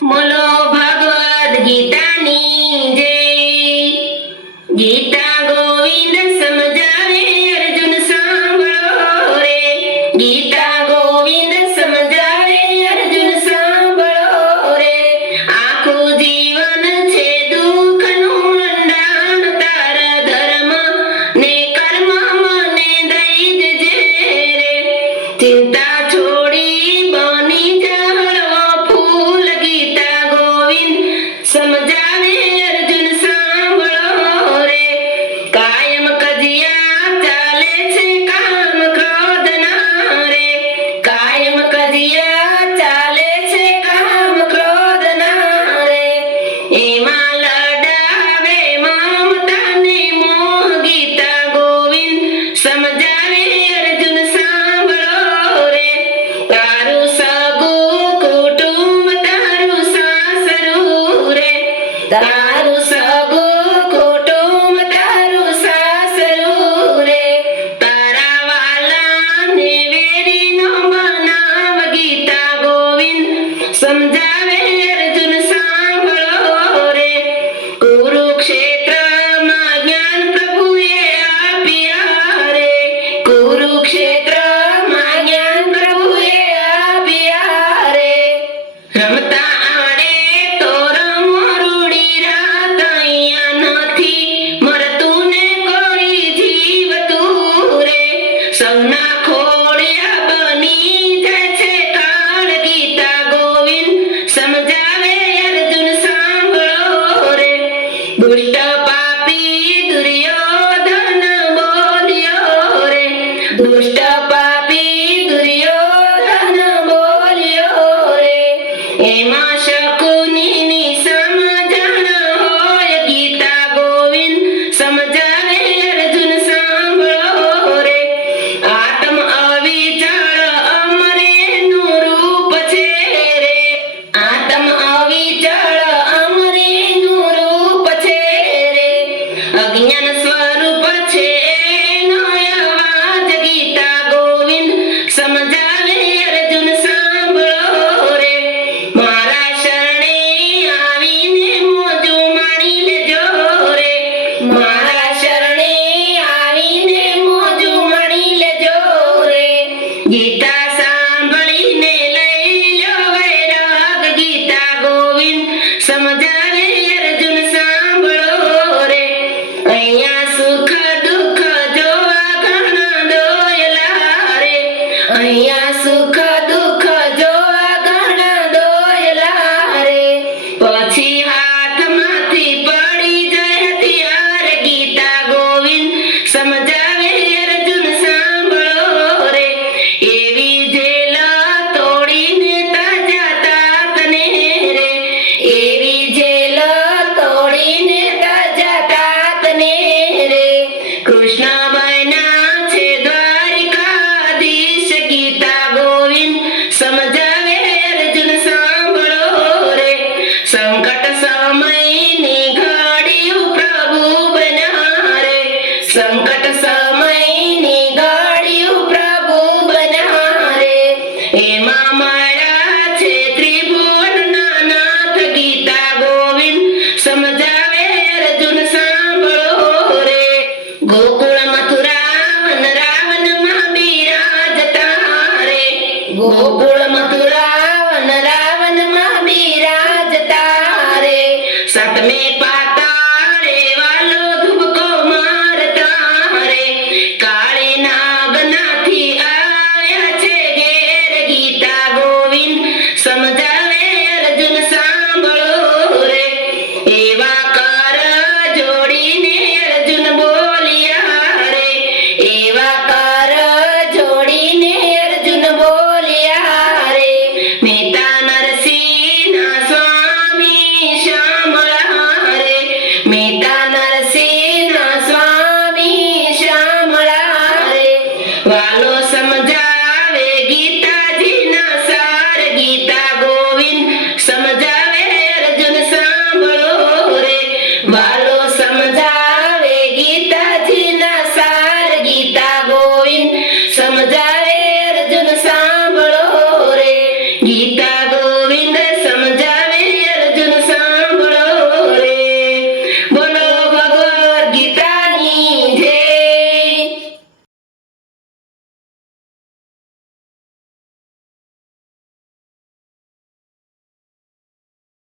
બોલો ભગવદ ગીતાની જય. ગીતા ગોવિંદ સમજાવે અર્જુન સાંભળો રે. ગીતા ગોવિંદ સમજાવે અર્જુન સાંભળો રે. આખું જીવન છે દુઃખનું અંડાણ, તારા ધર્મ ને કર્મ મને દઈ દેજે રે. ચિંતા છોડી બની જા હળવો ફૂલ. ગીતા ગોવિંદ સમજાવે અર્જુન સાંભળો રે. કાયમ કજિયા ચાલે છે કામ ક્રોધના રે. કાયમ કજિયા ચાલે છે કામ ક્રોધના રે. એમાં લડાવે મમતા ને મોહ. ગીતા ગોવિંદ સમજાવે અર્જુન સાંભળો રે. તારું સગું કુટુંબ તારું સાસરું રે. તારું સગું કુટુંબ તારું સાસરું રે. તારા વાલાને વેરી નો બનાવ. ગીતા ગોવિંદ સમજાવે અર્જુન સાંભળો રે. કુરુક્ષેત્રમાં જ્ઞાન પ્રભુએ આપ્યા રે. કુરુક્ષેત્રમાં જ્ઞાન પ્રભુએ આપ્યા રે. રમતા આડે તો રમો રૂડી રાત. અહીંયા નથી મરતું ને કોઈ જીવતું રે. સૌના ખોડિયા બની જાય છે કાળ. ગીતા ગોવિંદ સમજાવે અર્જુન સાંભળો રે. દુષ્ટ પાપી દુર્યોધન બોલ્યો રે. દુષ્ટ પાપી દુર્યોધન બોલ્યો રે. એમાં શકુનીની સમજણ હોય. ગીતા ગોવિંદ સમજાવે અર્જુન સાંભળો રે. આત્મ અવિચળ અમરેનું રૂપ છે રે. આત્મ અવિચળ અમરેનું રૂપ છે રે. અજ્ઞાન સ્વરૂપ છે એનો અવાજ. ગીતા ગોવિંદ સમજાવે અર્જુન સાંભળો રે. મારા શરણે આવીને મોજું માણી લેજો રે. મારા શરણે આવીને મોજું માણી લેજો રે. ગીતા સાંભળીને લઈ લો વૈરાગ. ગીતા ગોવિંદ સમજાવે અર્જુન સાંભળો રે. અહીંયા સુખ દુઃખ જોવા ઘણા દોયલા રે. અહીંયા સુખ દુઃખ જોવા ઘણા દોયલા રે. પછી હાથમાંથી પડી જાય હથિયાર. ગીતા ગોવિંદ સમજાવે અર્જુન સાંભળો રે. એવી જેલ તોડીને તાજા તાતને રે. એવી જેલ તોડીને તાજા તાતને રે. કૃષ્ણ બન્યા છે દ્વારિકાધીશ. ગીતા ગોવિંદ સમજાવે અર્જુન સાંભળો રે. સંકટ સમયની ઘડીયું પ્રભુ બન્યા રે. સંકટ સમયની ઘડીયું પ્રભુ બન્યા રે. એમાં મળ્યા છે ત્રિભુવનના નાથ. ગીતા ગોવિંદ સમજાવે અર્જુન સાંભળો રે. ગોકુળ મથુરા વન રાવણમાં બિરાજતા રે. ગોકુળ મથુરા વન રાવણમાં બિરાજતા રે. સાતમે